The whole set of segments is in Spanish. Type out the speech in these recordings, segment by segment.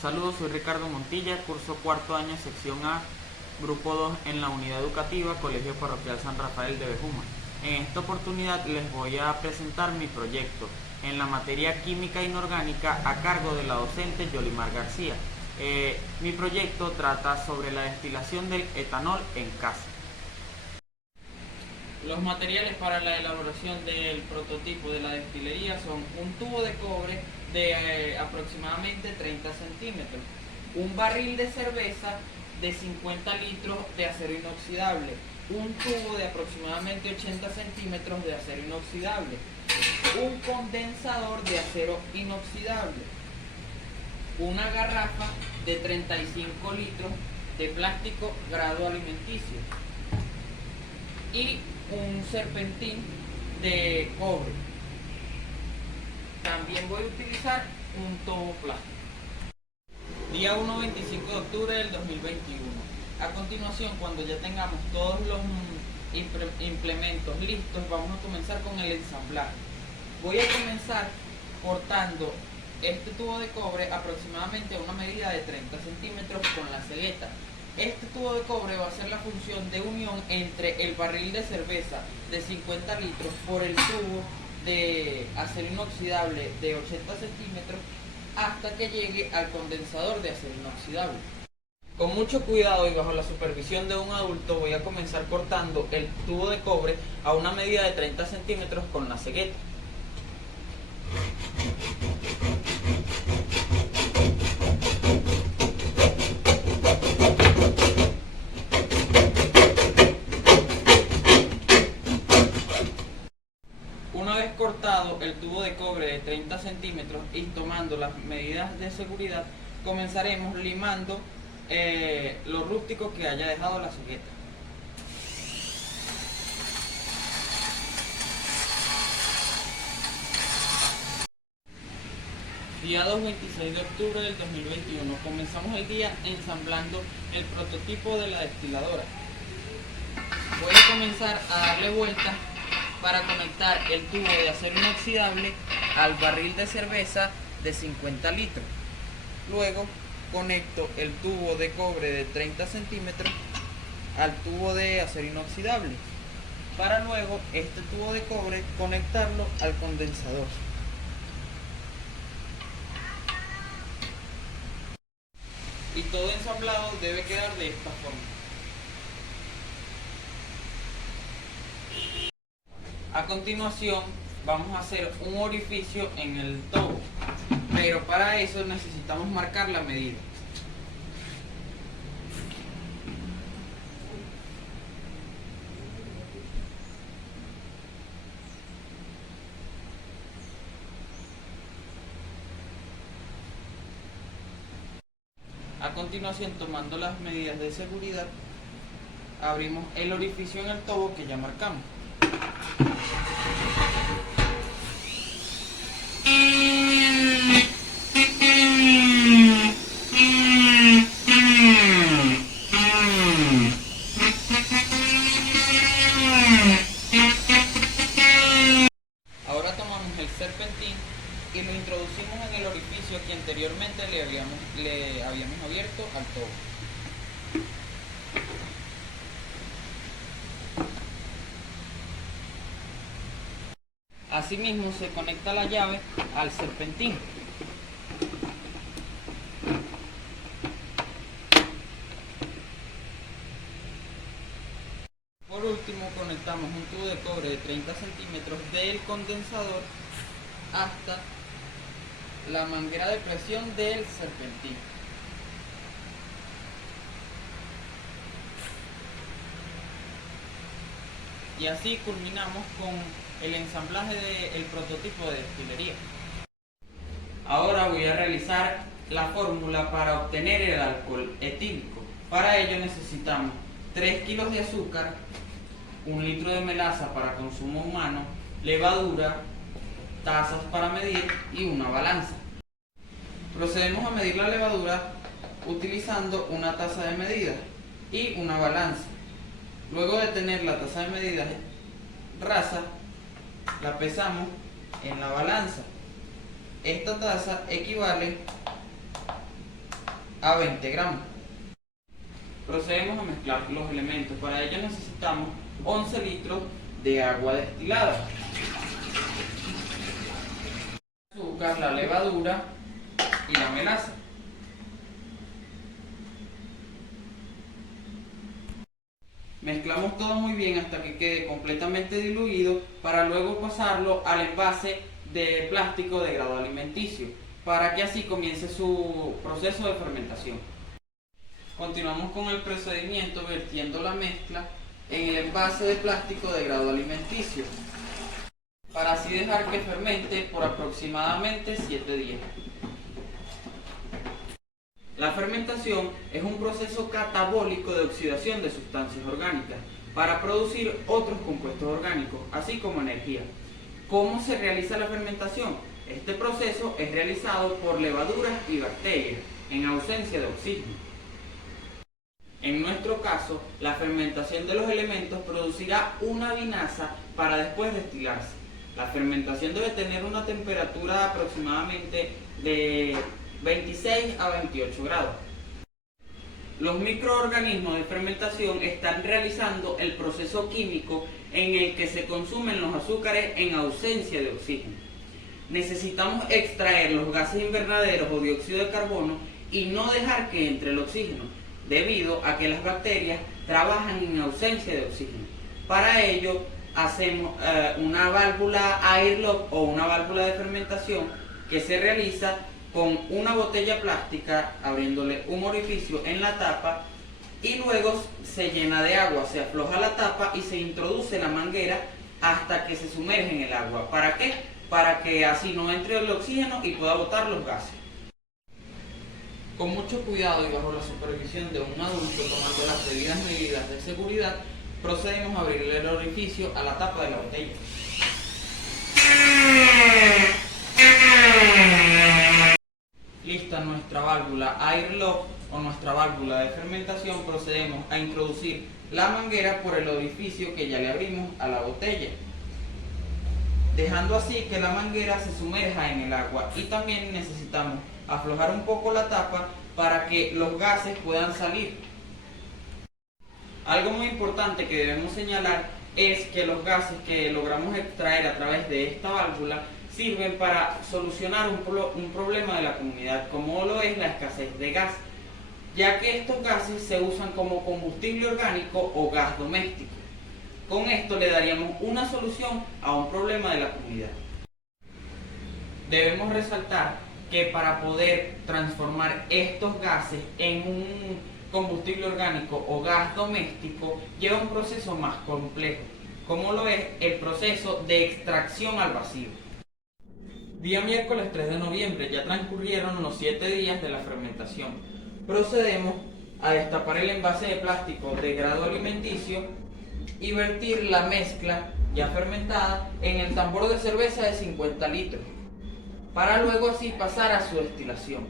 Saludos, soy Ricardo Montilla, curso cuarto año, sección A, grupo 2 en la unidad educativa, Colegio Parroquial San Rafael de Bejuma. En esta oportunidad les voy a presentar mi proyecto en la materia química inorgánica a cargo de la docente Yolimar García. Mi proyecto trata sobre la destilación del etanol en casa. Los materiales para la elaboración del prototipo de la destilería son un tubo de cobre de aproximadamente 30 centímetros, un barril de cerveza de 50 litros de acero inoxidable, un tubo de aproximadamente 80 centímetros de acero inoxidable, un condensador de acero inoxidable, una garrafa de 35 litros de plástico grado alimenticio y un serpentín de cobre. También voy a utilizar un tobo plástico. Día 1, 25 de octubre del 2021. A continuación, cuando ya tengamos todos los implementos listos, vamos a comenzar con el ensamblaje. Voy a comenzar cortando este tubo de cobre aproximadamente a una medida de 30 centímetros con la cegueta. Este tubo de cobre va a ser la función de unión entre el barril de cerveza de 50 litros por el tubo de acero inoxidable de 80 centímetros hasta que llegue al condensador de acero inoxidable. Con mucho cuidado y bajo la supervisión de un adulto voy a comenzar cortando el tubo de cobre a una medida de 30 centímetros con la cegueta. Una vez cortado el tubo de cobre de 30 centímetros y tomando las medidas de seguridad, comenzaremos limando lo rústico que haya dejado la cegueta. Día 2, 26 de octubre del 2021. Comenzamos el día ensamblando el prototipo de la destiladora. Voy a comenzar a darle vuelta para conectar el tubo de acero inoxidable al barril de cerveza de 50 litros. Luego conecto el tubo de cobre de 30 centímetros al tubo de acero inoxidable, para luego este tubo de cobre conectarlo al condensador. Y todo ensamblado debe quedar de esta forma. A continuación vamos a hacer un orificio en el tubo, pero para eso necesitamos marcar la medida. A continuación, tomando las medidas de seguridad, abrimos el orificio en el tubo que ya marcamos. Ahora tomamos el serpentín y lo introducimos en el orificio que anteriormente le habíamos abierto al tubo. Asimismo se conecta la llave al serpentín. Por último conectamos un tubo de cobre de 30 centímetros del condensador hasta la manguera de presión del serpentín. Y así culminamos con el ensamblaje del prototipo de destilería. Ahora voy a realizar la fórmula para obtener el alcohol etílico. Para ello necesitamos 3 kilos de azúcar, 1 litro de melaza para consumo humano, levadura, tazas para medir y una balanza. Procedemos a medir la levadura utilizando una taza de medida y una balanza. Luego de tener la taza de medida rasa, la pesamos en la balanza. Esta taza equivale a 20 gramos. Procedemos a mezclar los elementos. Para ello necesitamos 11 litros de agua destilada, azúcar, la levadura y la melaza. Mezclamos todo muy bien hasta que quede completamente diluido, para luego pasarlo al envase de plástico de grado alimenticio, para que así comience su proceso de fermentación. Continuamos con el procedimiento vertiendo la mezcla en el envase de plástico de grado alimenticio, para así dejar que fermente por aproximadamente 7 días. La fermentación es un proceso catabólico de oxidación de sustancias orgánicas para producir otros compuestos orgánicos, así como energía. ¿Cómo se realiza la fermentación? Este proceso es realizado por levaduras y bacterias en ausencia de oxígeno. En nuestro caso, la fermentación de los elementos producirá una vinaza para después destilarse. La fermentación debe tener una temperatura aproximadamente de 26 a 28 grados. Los microorganismos de fermentación están realizando el proceso químico en el que se consumen los azúcares en ausencia de oxígeno. Necesitamos extraer los gases invernaderos o dióxido de carbono y no dejar que entre el oxígeno, debido a que las bacterias trabajan en ausencia de oxígeno. Para ello hacemos una válvula airlock o una válvula de fermentación que se realiza con una botella plástica, abriéndole un orificio en la tapa, y luego se llena de agua, se afloja la tapa y se introduce la manguera hasta que se sumerge en el agua. ¿Para qué? Para que así no entre el oxígeno y pueda botar los gases. Con mucho cuidado y bajo la supervisión de un adulto, tomando las debidas medidas de seguridad, procedemos a abrirle el orificio a la tapa de la botella. Lista nuestra válvula airlock o nuestra válvula de fermentación, procedemos a introducir la manguera por el orificio que ya le abrimos a la botella, dejando así que la manguera se sumerja en el agua, y también necesitamos aflojar un poco la tapa para que los gases puedan salir. Algo muy importante que debemos señalar es que los gases que logramos extraer a través de esta válvula sirven para solucionar un problema de la comunidad, como lo es la escasez de gas, ya que estos gases se usan como combustible orgánico o gas doméstico. Con esto le daríamos una solución a un problema de la comunidad. Debemos resaltar que para poder transformar estos gases en un combustible orgánico o gas doméstico lleva un proceso más complejo, como lo es el proceso de extracción al vacío. Día miércoles 3 de noviembre, ya transcurrieron los 7 días de la fermentación. Procedemos a destapar el envase de plástico de grado alimenticio y vertir la mezcla ya fermentada en el tambor de cerveza de 50 litros, para luego así pasar a su destilación.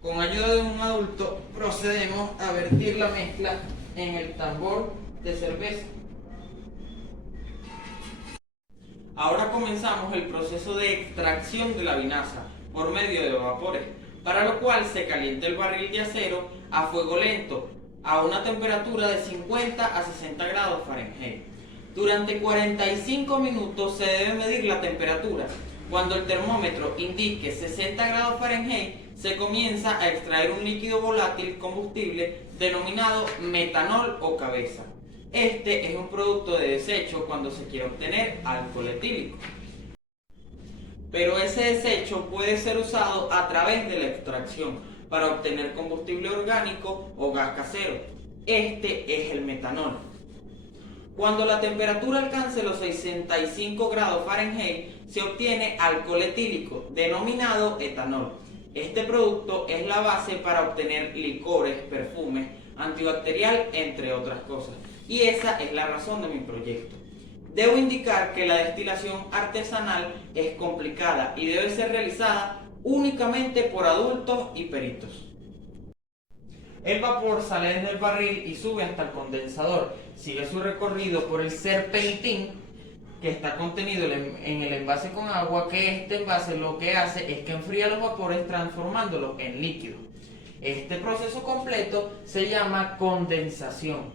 Con ayuda de un adulto procedemos a vertir la mezcla en el tambor de cerveza. Ahora comenzamos el proceso de extracción de la vinaza por medio de vapores, para lo cual se calienta el barril de acero a fuego lento a una temperatura de 50 a 60 grados Fahrenheit. Durante 45 minutos se debe medir la temperatura. Cuando el termómetro indique 60 grados Fahrenheit, se comienza a extraer un líquido volátil combustible denominado metanol o cabeza. Este es un producto de desecho cuando se quiere obtener alcohol etílico. Pero ese desecho puede ser usado a través de la extracción para obtener combustible orgánico o gas casero. Este es el metanol. Cuando la temperatura alcance los 65 grados Fahrenheit, se obtiene alcohol etílico, denominado etanol. Este producto es la base para obtener licores, perfumes, antibacterial, entre otras cosas. Y esa es la razón de mi proyecto. Debo indicar que la destilación artesanal es complicada y debe ser realizada únicamente por adultos y peritos. El vapor sale desde el barril y sube hasta el condensador. Sigue su recorrido por el serpentín que está contenido en el envase con agua, que este envase lo que hace es que enfría los vapores transformándolos en líquido. Este proceso completo se llama condensación.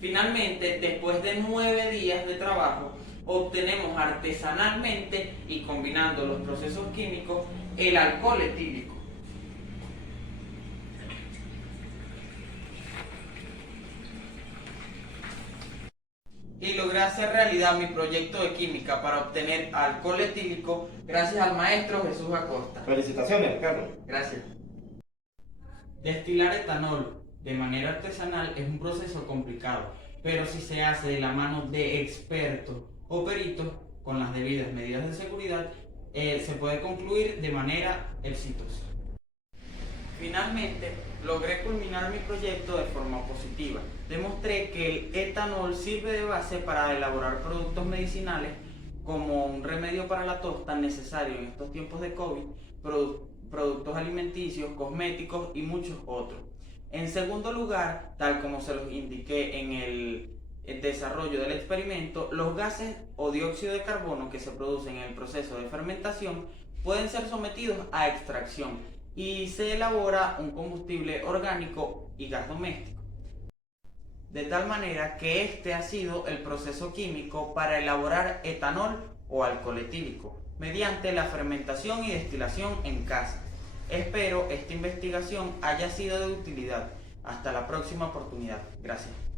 Finalmente, después de 9 días de trabajo, obtenemos artesanalmente y combinando los procesos químicos el alcohol etílico. Y logré hacer realidad mi proyecto de química para obtener alcohol etílico gracias al maestro Jesús Acosta. Felicitaciones, Carlos. Gracias. Destilar etanol de manera artesanal es un proceso complicado, pero si se hace de la mano de expertos o peritos con las debidas medidas de seguridad, se puede concluir de manera exitosa. Finalmente, logré culminar mi proyecto de forma positiva. Demostré que el etanol sirve de base para elaborar productos medicinales como un remedio para la tos tan necesario en estos tiempos de COVID, productos alimenticios, cosméticos y muchos otros. En segundo lugar, tal como se los indiqué en el desarrollo del experimento, los gases o dióxido de carbono que se producen en el proceso de fermentación pueden ser sometidos a extracción y se elabora un combustible orgánico y gas doméstico. De tal manera que este ha sido el proceso químico para elaborar etanol o alcohol etílico mediante la fermentación y destilación en casa. Espero esta investigación haya sido de utilidad. Hasta la próxima oportunidad. Gracias.